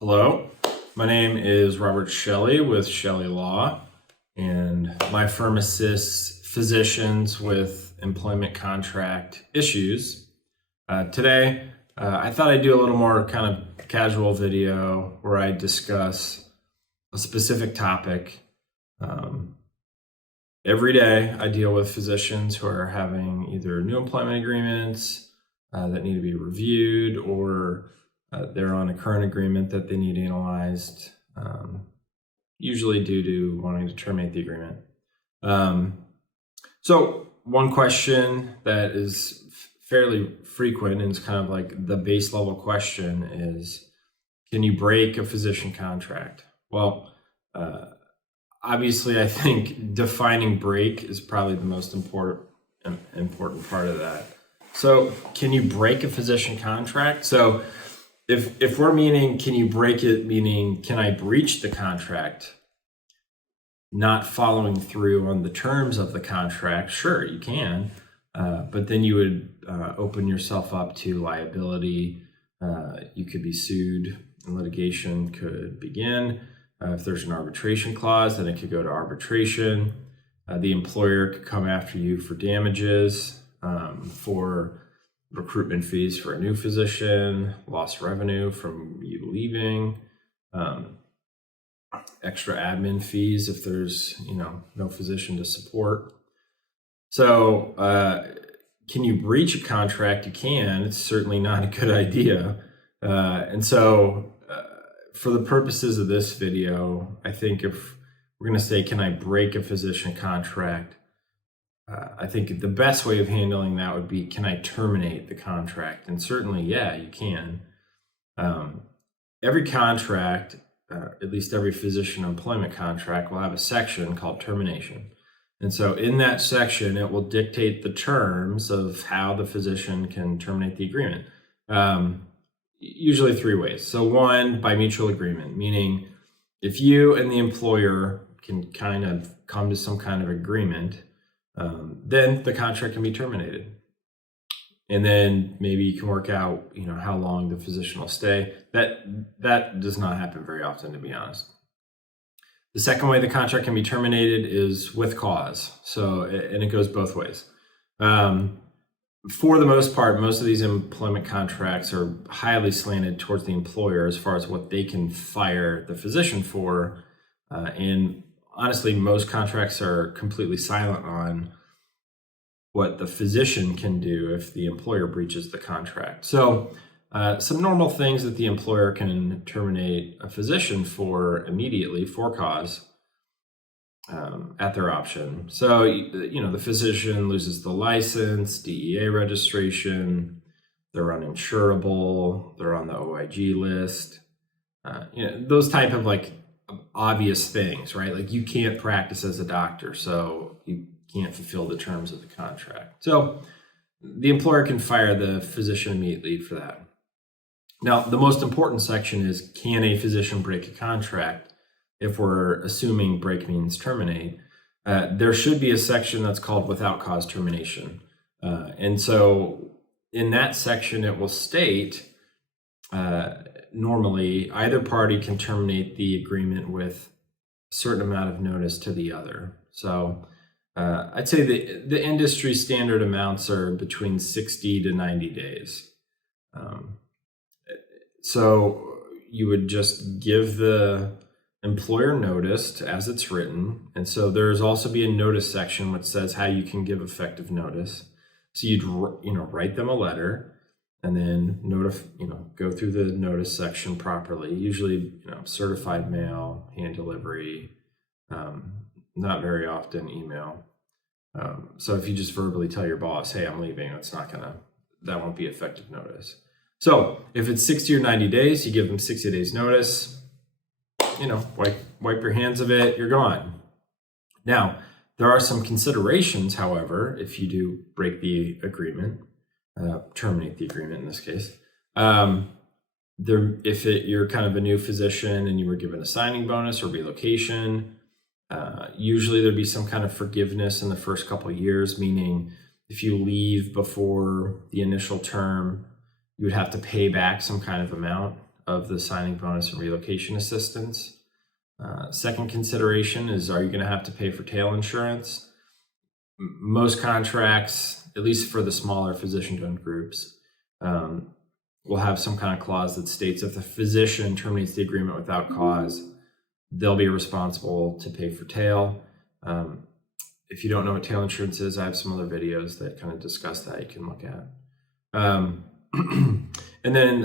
Hello, my name is Robert Chelle with Chelle Law, and my firm assists physicians with employment contract issues. Today, I thought I'd do a little more kind of casual video where I discuss a specific topic. Every day, I deal with physicians who are having either new employment agreements that need to be reviewed, or they're on a current agreement that they need analyzed, usually due to wanting to terminate the agreement. So one question that is fairly frequent and is kind of like the base level question is, can you break a physician contract? Well, obviously, I think defining break is probably the most important part of that. So can you break a physician contract? So if we're meaning, can you break it, meaning, can I breach the contract, not following through on the terms of the contract? Sure, you can, but then you would open yourself up to liability. You could be sued and litigation could begin. If there's an arbitration clause, then it could go to arbitration. The employer could come after you for damages, for recruitment fees for a new physician, lost revenue from you leaving, extra admin fees if there's no physician to support. So can you breach a contract? You can. It's certainly not a good idea. And so for the purposes of this video, I think if we're going to say, can I break a physician contract? I think the best way of handling that would be, can I terminate the contract? And certainly, yeah, you can. Every contract, at least every physician employment contract, will have a section called termination. And so in that section, it will dictate the terms of how the physician can terminate the agreement. Usually three ways. So one, by mutual agreement, meaning if you and the employer can kind of come to some kind of agreement, then the contract can be terminated. And then maybe you can work out, how long the physician will stay. That does not happen very often, to be honest. The second way the contract can be terminated is with cause. So, and it goes both ways. For the most part, most of these employment contracts are highly slanted towards the employer as far as what they can fire the physician for. And honestly, most contracts are completely silent on what the physician can do if the employer breaches the contract. So some normal things that the employer can terminate a physician for immediately for cause at their option. So, the physician loses the license, DEA registration, they're uninsurable, they're on the OIG list, those type of obvious things, right? Like you can't practice as a doctor, so you can't fulfill the terms of the contract. So the employer can fire the physician immediately for that. Now, the most important section is, can a physician break a contract? If we're assuming break means terminate, there should be a section that's called without cause termination. And so in that section, it will state, normally either party can terminate the agreement with a certain amount of notice to the other. So I'd say the industry standard amounts are between 60 to 90 days. So you would just give the employer notice as it's written. And so there's also be a notice section which says how you can give effective notice. So you'd write them a letter and then go through the notice section properly, usually certified mail, hand delivery, not very often email. So if you just verbally tell your boss, hey, I'm leaving, that won't be effective notice. So if it's 60 or 90 days, you give them 60 days notice, wipe your hands of it, you're gone. Now, there are some considerations, however, if you do break the agreement, terminate the agreement in this case. You're kind of a new physician and you were given a signing bonus or relocation, usually there'd be some kind of forgiveness in the first couple of years, meaning if you leave before the initial term, you would have to pay back some kind of amount. of the signing bonus and relocation assistance. Second consideration is, are you going to have to pay for tail insurance? Most contracts, at least for the smaller physician-owned groups, will have some kind of clause that states if the physician terminates the agreement without cause, they'll be responsible to pay for tail. If you don't know what tail insurance is, I have some other videos that kind of discuss that you can look at. And then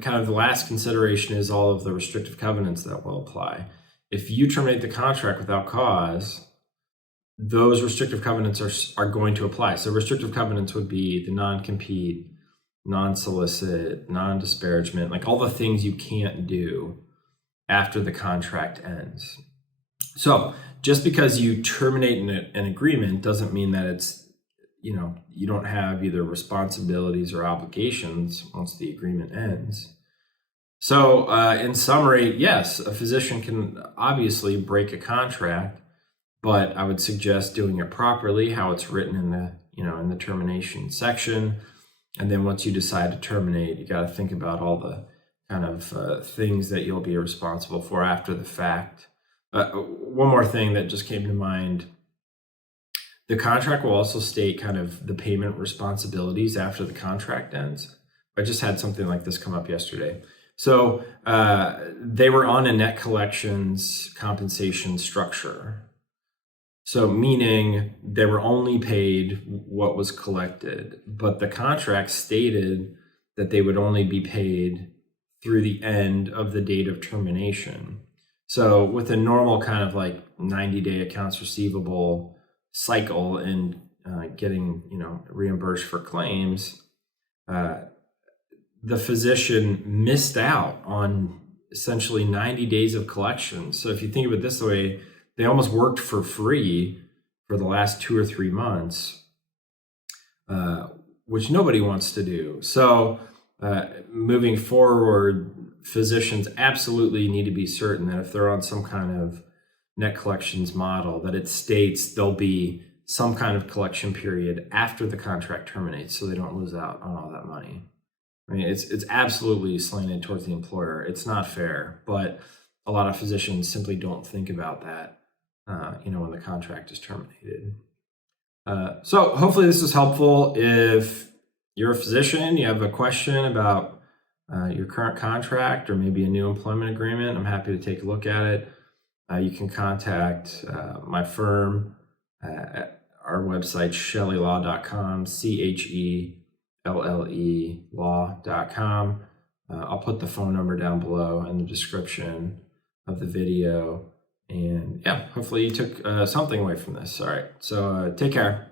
kind of the last consideration is all of the restrictive covenants that will apply. If you terminate the contract without cause, those restrictive covenants are going to apply. So restrictive covenants would be the non-compete, non-solicit, non-disparagement, like all the things you can't do after the contract ends. So just because you terminate an agreement doesn't mean that it's, you don't have either responsibilities or obligations once the agreement ends. So in summary, yes, a physician can obviously break a contract, but I would suggest doing it properly, how it's written in the, in the termination section. And then once you decide to terminate, you got to think about all the kind of things that you'll be responsible for after the fact. One more thing that just came to mind. The contract will also state kind of the payment responsibilities after the contract ends. I just had something like this come up yesterday. So they were on a net collections compensation structure. So meaning they were only paid what was collected, but the contract stated that they would only be paid through the end of the date of termination. So with a normal kind of like 90-day accounts receivable cycle and getting, reimbursed for claims, the physician missed out on essentially 90 days of collections. So if you think of it this way, they almost worked for free for the last 2 or 3 months, which nobody wants to do. So moving forward, physicians absolutely need to be certain that if they're on some kind of net collections model, that it states there'll be some kind of collection period after the contract terminates so they don't lose out on all that money. I mean, it's absolutely slanted towards the employer. It's not fair, but a lot of physicians simply don't think about that, when the contract is terminated. So hopefully this is helpful. If you're a physician, you have a question about your current contract or maybe a new employment agreement, I'm happy to take a look at it. You can contact my firm at our website, chellelaw.com, CHELLE law.com. I'll put the phone number down below in the description of the video. And yeah, hopefully you took something away from this. All right, so take care.